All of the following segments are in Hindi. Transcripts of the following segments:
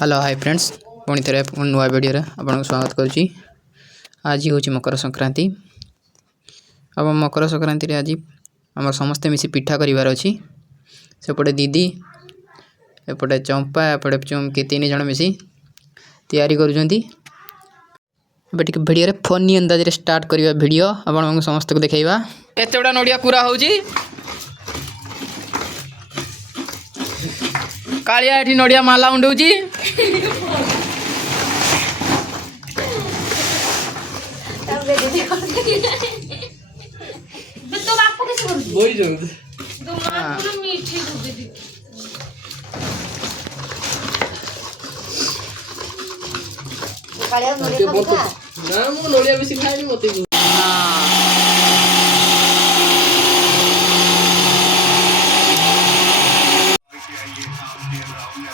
हेलो हाय फ्रेंड्स पुणी थे नुआ वीडियो आपको स्वागत करुच्ची। आज हूँ मकर संक्रांति। अब मकर संक्रांति आज आम समस्ते मिसी पिठा करार अच्छी। सेपटे दीदी एपटे चंपा एपटे चुमकी तीन जन मिसी तैयारी करुँच। भिडियो फनी अंदाज स्टार्ट करवा भिडियो आप समस्त को देखा केते गुड़ा नड़िया पूरा हो कालिया एठी नड़िया माला उंडौची।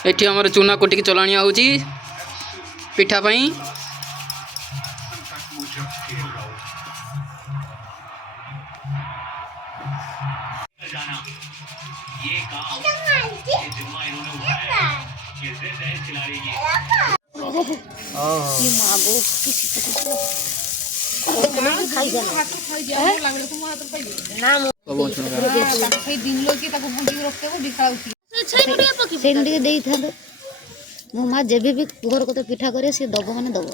एठी हमर चूना कुटी चलाणिया होची पिठा पई। मो माँ जब भी घर को तो पिठा करे सी दब माने दब